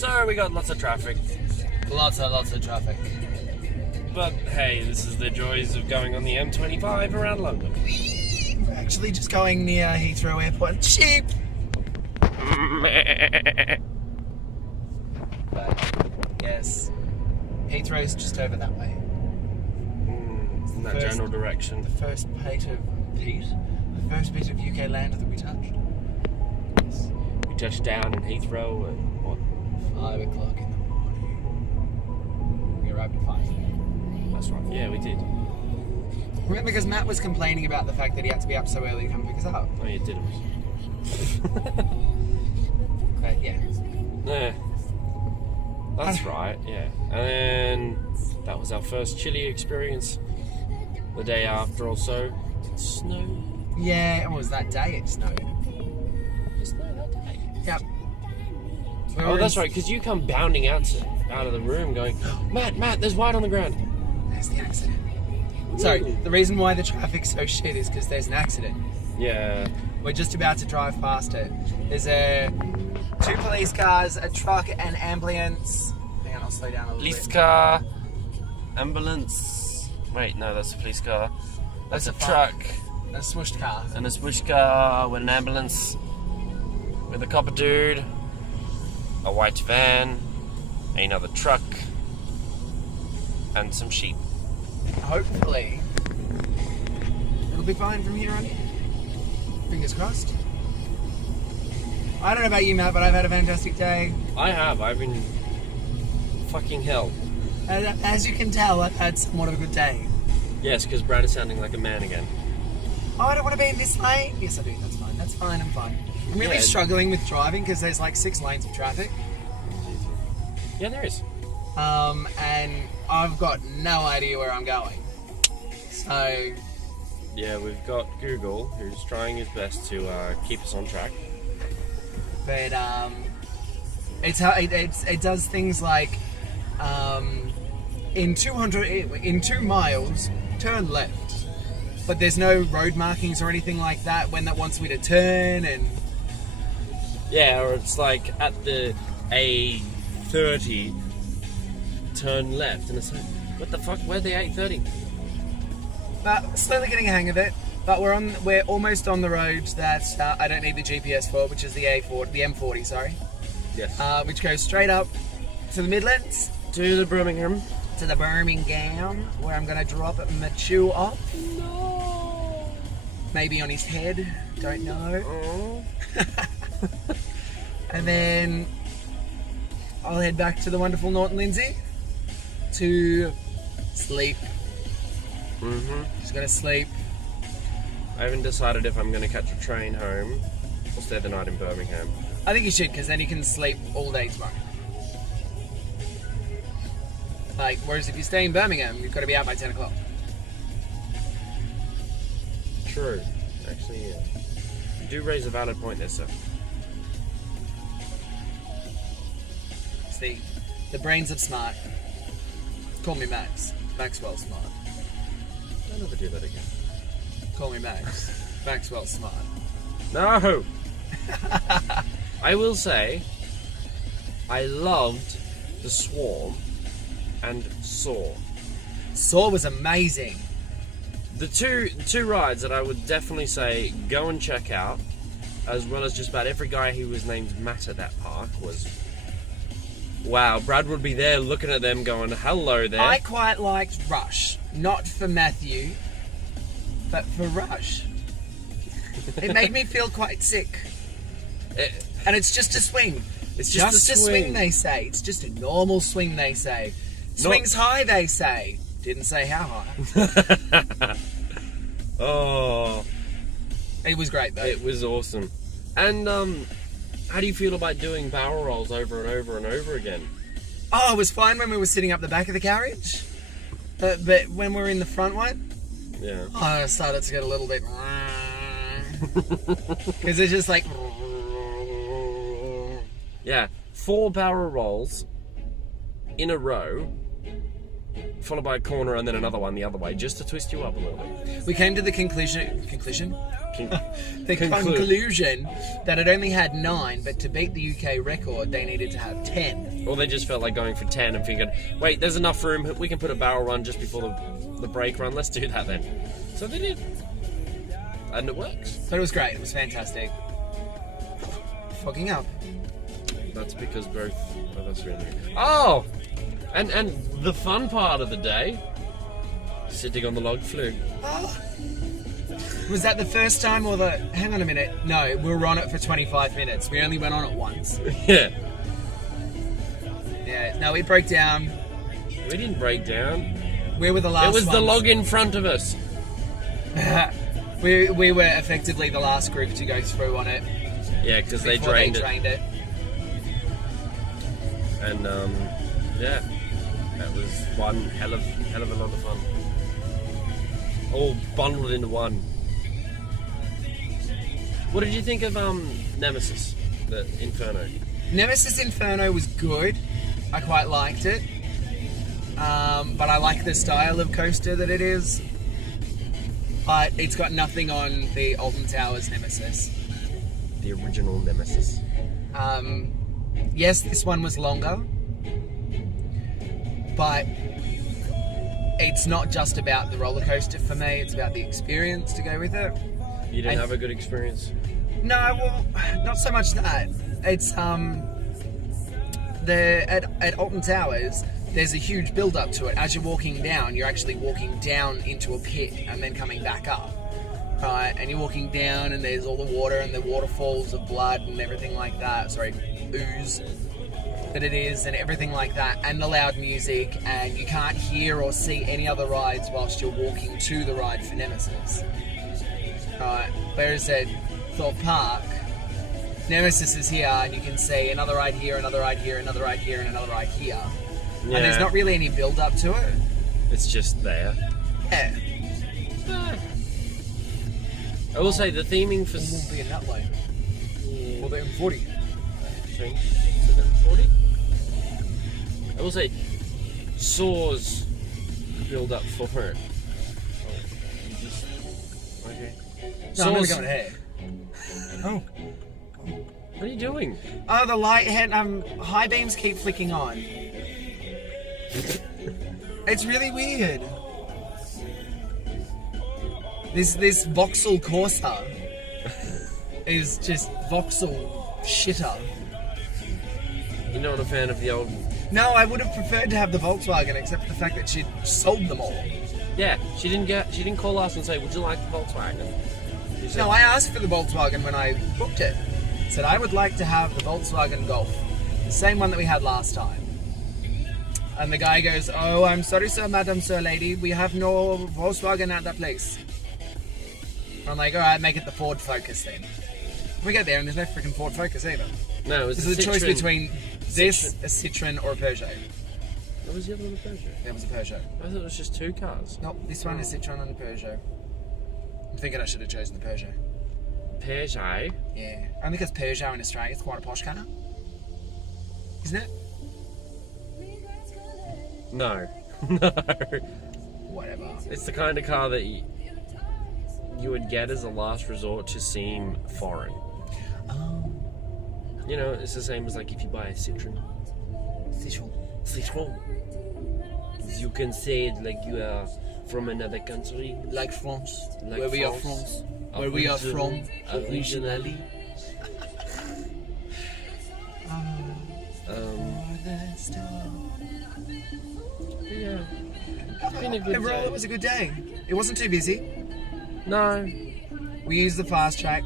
So we got lots of traffic. Lots of traffic. But hey, this is the joys of going on the M25 around London. We're actually just going near Heathrow Airport. Cheap! But, yes. Heathrow's just over that way. In that general direction. The first bit of UK land that we touched. Yes. We touched down in Heathrow at what? 5 o'clock in the morning. We arrived at 5. That's right. Yeah, we did. Remember, because Matt was complaining about the fact that he had to be up so early to come pick us up. Oh, you did it. But yeah. Yeah. That's right, yeah. And that was our first chilly experience. The day after or so, it snowed. Yeah, it was that day it snowed. It snowed that day. Yep. Oh, that's right, because you come bounding out of the room going, Matt, there's white on the ground. There's the accident. Sorry, the reason why the traffic's so shit is because there's an accident. Yeah. We're just about to drive past it. There's 2 police cars, a truck, and ambulance. Hang on, I'll slow down a little Police bit. car, ambulance. Wait, no, that's a police car. That's a truck. A smushed car. And a switch car with an ambulance. With a copper dude. A white van. Another truck. And some sheep. Hopefully, it'll be fine from here on in. Fingers crossed. I don't know about you, Matt, but I've had a fantastic day. I've been fucking hell. As you can tell, I've had somewhat of a good day. Yes, because Brad is sounding like a man again. Oh, I don't want to be in this lane. Yes, I do. That's fine. I'm fine. I'm really Yeah. struggling with driving because there's like 6 lanes of traffic. Yeah, there is. And I've got no idea where I'm going. So, Yeah, we've got Google, who's trying his best to keep us on track. but it does things like in 2 miles, turn left. But there's no road markings or anything like that when that wants me to turn, and Yeah, or it's like at the A30, turn left, and it's like, what the fuck? Where's the A30? but slowly getting a hang of it. But we're almost on the road that I don't need the GPS for, which is the M40, sorry. Yes. Which goes straight up to the Midlands, To the Birmingham. to the Birmingham, where I'm gonna drop Machu off. No. Maybe on his head, don't know. Oh. And then I'll head back to the wonderful Norton Lindsay to sleep. Just gotta sleep. I haven't decided if I'm going to catch a train home or stay the night in Birmingham. I think you should, because then you can sleep all day tomorrow. Like, whereas if you stay in Birmingham, you've got to be out by 10 o'clock. True. Actually, yeah. You do raise a valid point there, sir. See, the brains of smart. Call me Max. Maxwell Smart. I'll never do that again. Call me Max. Maxwell Smart. No! I will say, I loved The Swarm and Saw. Saw was amazing. The two rides that I would definitely say go and check out, as well as just about every guy who was named Matt at that park, was wow. Brad would be there looking at them going, hello there. I quite liked Rush. Not for Matthew, but for Rush. It made me feel quite sick. And it's just a swing. It's just a swing, they say. It's just a normal swing, they say. Swings high, they say. Didn't say how high. Oh, It was great, though. it was awesome. And how do you feel about doing barrel rolls over and over and over again? Oh, it was fine when we were sitting up the back of the carriage. But when we were in the front one, Yeah. I started to get a little bit... Because it's just like... Yeah, 4 barrel rolls in a row followed by a corner, and then another one the other way, just to twist you up a little bit. We came to the conclusion Conclude. conclusion that it only had 9, but to beat the UK record, they needed to have 10. Or they just felt like going for 10 and figured, wait, there's enough room, we can put a barrel run just before the break run, let's do that then. So they did. And it works. But it was great, it was fantastic. Fogging up. That's because both of us are in here. Oh! And the fun part of the day, sitting on the log flume. Oh. Was that the first time or the... Hang on a minute. No, we were on it for 25 minutes. We only went on it once. Yeah. Yeah, no, we broke down. We didn't break down. We were the last It was ones. the log in front of us. we were effectively the last group to go through on it. Yeah, because they before drained it. And, yeah. That was one hell of a lot of fun. All bundled into one. What did you think of Nemesis, the Inferno? Nemesis Inferno was good. I quite liked it. But I like the style of coaster that it is. But it's got nothing on the Alton Towers Nemesis. The original Nemesis. Yes, this one was longer. But it's not just about the roller coaster for me, it's about the experience to go with it. You didn't have a good experience? No, well, not so much that. It's at Alton Towers, there's a huge build up to it. As you're walking down, you're actually walking down into a pit and then coming back up. Right, and you're walking down and there's all the water and the waterfalls of blood and everything like that. Sorry, ooze that it is and everything like that, and the loud music, and you can't hear or see any other rides whilst you're walking to the ride for Nemesis. Whereas at Thorpe Park, Nemesis is here and you can see another ride here, another ride here, another ride here, and another ride here. Yeah. And there's not really any build up to it. It's just there. Yeah. I will say the theming for... It won't be in that way. Or the M40. Change to the M40. I will say Saw's build up for it. Okay. No, I'm gonna go ahead. Oh. What are you doing? Oh, the light head, high beams keep flicking on. It's really weird. This voxel Corsa is just voxel shitter. You're not a fan of the old... No, I would have preferred to have the Volkswagen, except for the fact that she'd sold them all. Yeah, she didn't call us and say, would you like the Volkswagen? She said, No, I asked for the Volkswagen when I booked it. Said I would like to have the Volkswagen Golf, the same one that we had last time. And the guy goes, "Oh, I'm sorry, sir, madam, sir, lady, we have no Volkswagen at that place." I'm like, alright, make it the Ford Focus then. We get there and there's no freaking Ford Focus either. No, it was This is a choice between this, Citroen. a Citroen, or a Peugeot. What was the other one, a Peugeot? There was a Peugeot. I thought it was just two cars. Nope, this one is Citroen and a Peugeot. I'm thinking I should have chosen the Peugeot. Peugeot? Yeah, only because Peugeot in Australia is quite a posh car. Isn't it? No. No. Whatever. It's the kind of car that you would get as a last resort to seem foreign. Oh. You know, it's the same as like if you buy a Citroen. Citroen. You can say it like you are from another country. Like France. Like Where we are France. France. Where we are from. Originally. Yeah. It's been a good Overall, day. it was a good day. It wasn't too busy. No. We used the fast track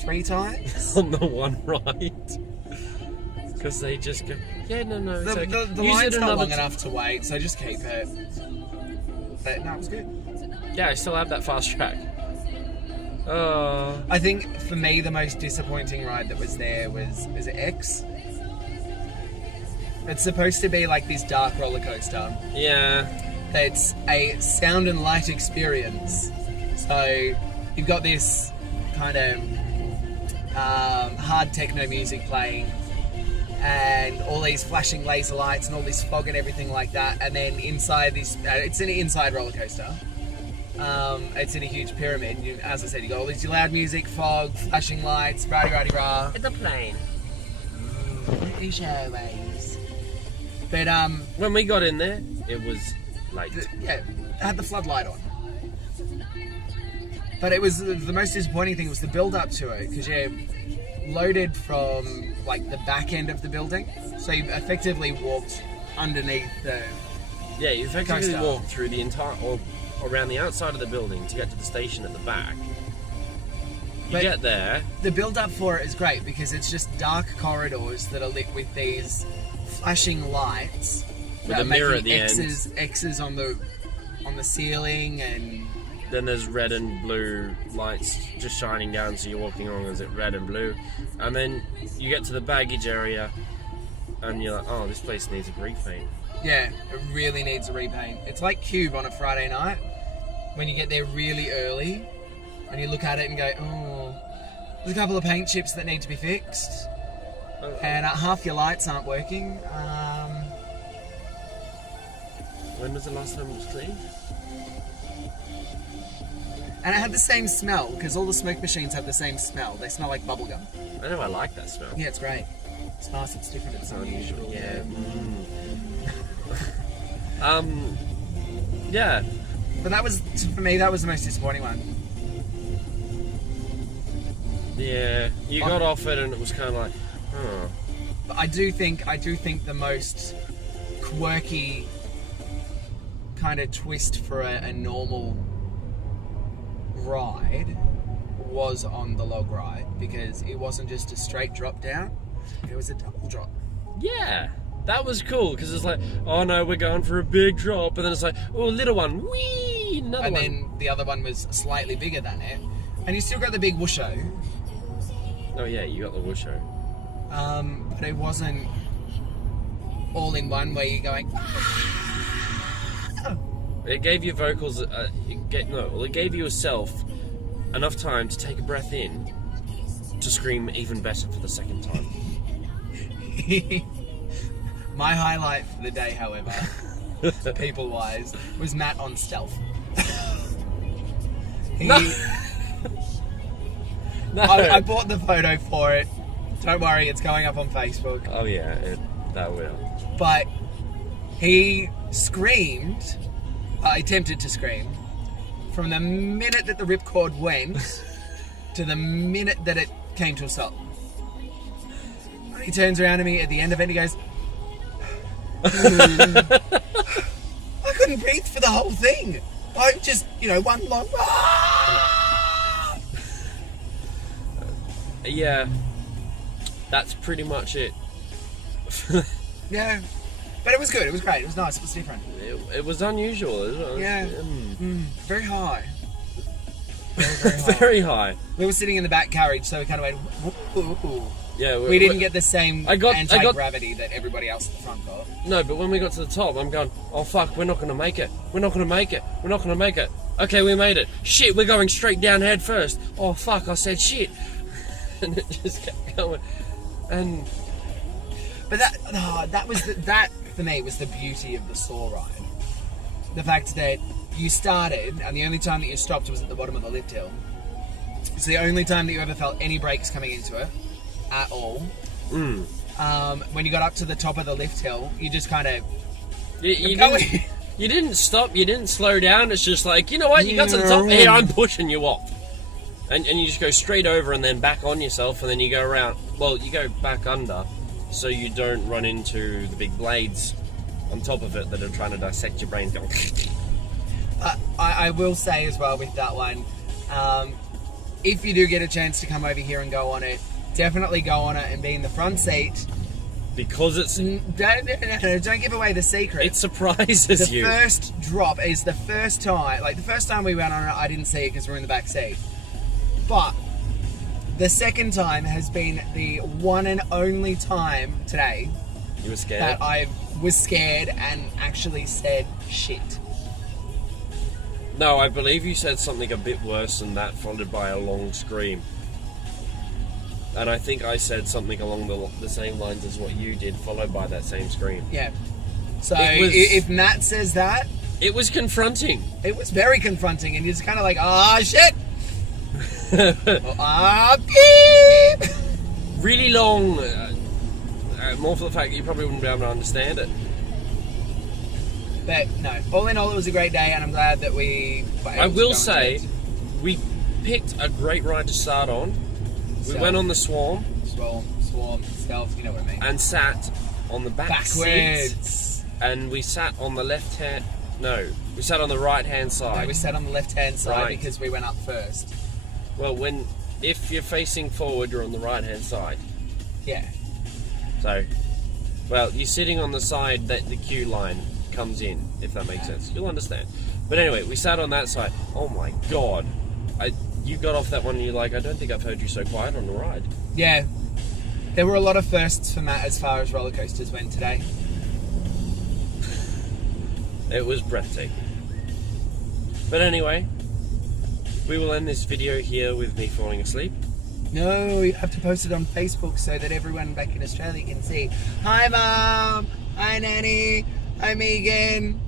3 times. On the one ride. Because they just go, yeah, no, it's okay. The Use line's it not another long enough to wait, so just keep it. But no, it was good. Yeah, I still have that fast track. Oh. I think for me the most disappointing ride that was there was it X? It's supposed to be like this dark roller coaster. Yeah. It's a sound and light experience. So you've got this kind of hard techno music playing, and all these flashing laser lights and all this fog and everything like that. And then inside this, it's an inside roller coaster. It's in a huge pyramid. As I said, you got all this loud music, fog, flashing lights, rah-de-rah-de-rah. It's a plane. Waves. But when we got in there, it was late. Yeah, it had the floodlight on. But it was the most disappointing thing was the build up to it, because you're loaded from like the back end of the building, so you effectively walked underneath the. Yeah, you effectively coaster. walked through the entire or around the outside of the building to get to the station at the back. You But get there. the build up for it is great because it's just dark corridors that are lit with these flashing lights With that a are mirror making at the X's on the ceiling, and Then there's red and blue lights just shining down, so you're walking along as it red and blue. And then you get to the baggage area, and you're like, oh, this place needs a repaint. yeah, it really needs a repaint. It's like Cube on a Friday night when you get there really early and you look at it and go, oh, there's a couple of paint chips that need to be fixed, and half your lights aren't working. When was the last time it was cleaned? And it had the same smell, because all the smoke machines have the same smell. They smell like bubblegum. I know, I like that smell. Yeah, it's great. It's nice, it's different, it's unusual. Yeah. Yeah. But that was, for me, that was the most disappointing one. Yeah. You got off it and it was kind of like, huh. But I do think the most quirky kind of twist for a normal ride was on the log ride, because it wasn't just a straight drop down, it was a double drop. Yeah. That was cool, because it's like, oh no, we're going for a big drop, and then it's like, oh, a little one, whee, another And one. then the other one was slightly bigger than it, and you still got the big whoosho. Oh yeah, you got the whoosho. But it wasn't all in one where you're going. It gave your vocals, it gave you yourself enough time to take a breath in to scream even better for the second time. My highlight for the day, however, people-wise, was Matt on stealth. No. No. I bought the photo for it. Don't worry, it's going up on Facebook. Oh yeah, that will. But he screamed, attempted to scream, from the minute that the ripcord went to the minute that it came to a stop. He turns around to me at the end of it and he goes, I couldn't breathe for the whole thing. I just, one long. Yeah, that's pretty much it. Yeah, but it was good. It was great. It was nice. It was different. It was unusual. It was, Yeah, very high. Very high. Very high. We were sitting in the back carriage, so we kind of went. Woo. Yeah, We didn't get the same I got- anti-gravity that everybody else at the front got. No, but when we got to the top, I'm going, oh fuck, we're not going to make it. We're not going to make it. We're not going to make it. Okay, we made it. Shit, we're going straight down head first. Oh fuck, I said shit. And it just kept going. And But that for me was the beauty of the Saw ride. The fact that you started, and the only time that you stopped was at the bottom of the lift hill. It's the only time that you ever felt any brakes coming into it at all. When you got up to the top of the lift hill, you just kind of you didn't stop, you didn't slow down. It's just like, you know what, you got to the top, here, I'm pushing you off. And you just go straight over and then back on yourself, and then you go around. Well, you go back under, so you don't run into the big blades on top of it that are trying to dissect your brain. Going. I will say as well with that one, if you do get a chance to come over here and go on it, definitely go on it and be in the front seat. Because it's... Don't give away the secret. It surprises you. The first drop is the first time. Like, the first time we went on it, I didn't see it because we're in the back seat. But the second time has been the one and only time today You were scared? that I was scared and actually said shit. No, I believe you said something a bit worse than that, followed by a long scream. And I think I said something along the same lines as what you did, followed by that same scream. Yeah. So if Matt says that, it was confronting. It was very confronting, and you're just kind of like, ah, shit. Ah, beep. Really long. More for the fact that you probably wouldn't be able to understand it. But no, all in all, it was a great day, and I'm glad that we. I will say, we picked a great ride to start on. We went on the Swarm, stealth, you know what I mean. and sat on the Backwards. seat. And we sat on the left hand. No, we sat on the right hand side. No, we sat on the left hand side Right. because we went up first. Well, if you're facing forward, you're on the right hand side. Yeah. So, well, you're sitting on the side that the queue line comes in, if that makes sense. You'll understand. But anyway, we sat on that side. Oh my god. You got off that one and you're like, I don't think I've heard you so quiet on the ride. Yeah. There were a lot of firsts for Matt as far as roller coasters went today. It was breathtaking. But anyway, we will end this video here with me falling asleep. No, you have to post it on Facebook so that everyone back in Australia can see. Hi, Mum. Hi, Nanny. Hi, Megan.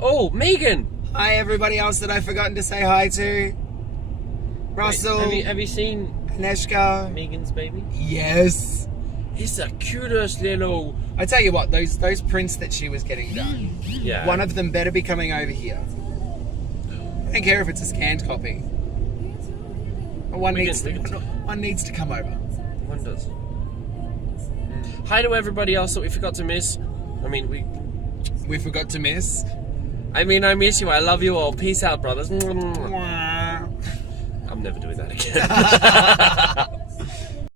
Oh, Megan! Hi, everybody else that I've forgotten to say hi to. Russell. Wait, have you seen Neshka. Megan's baby? Yes. It's the cutest little... I tell you what, those prints that she was getting done, Yeah. one of them better be coming over here. I don't care if it's a scanned copy. One needs to come over. One does. Hi to everybody else that we forgot to miss. I mean, We forgot to miss. I miss you. I love you all. Peace out, brothers. Mwah. I'm never doing that again.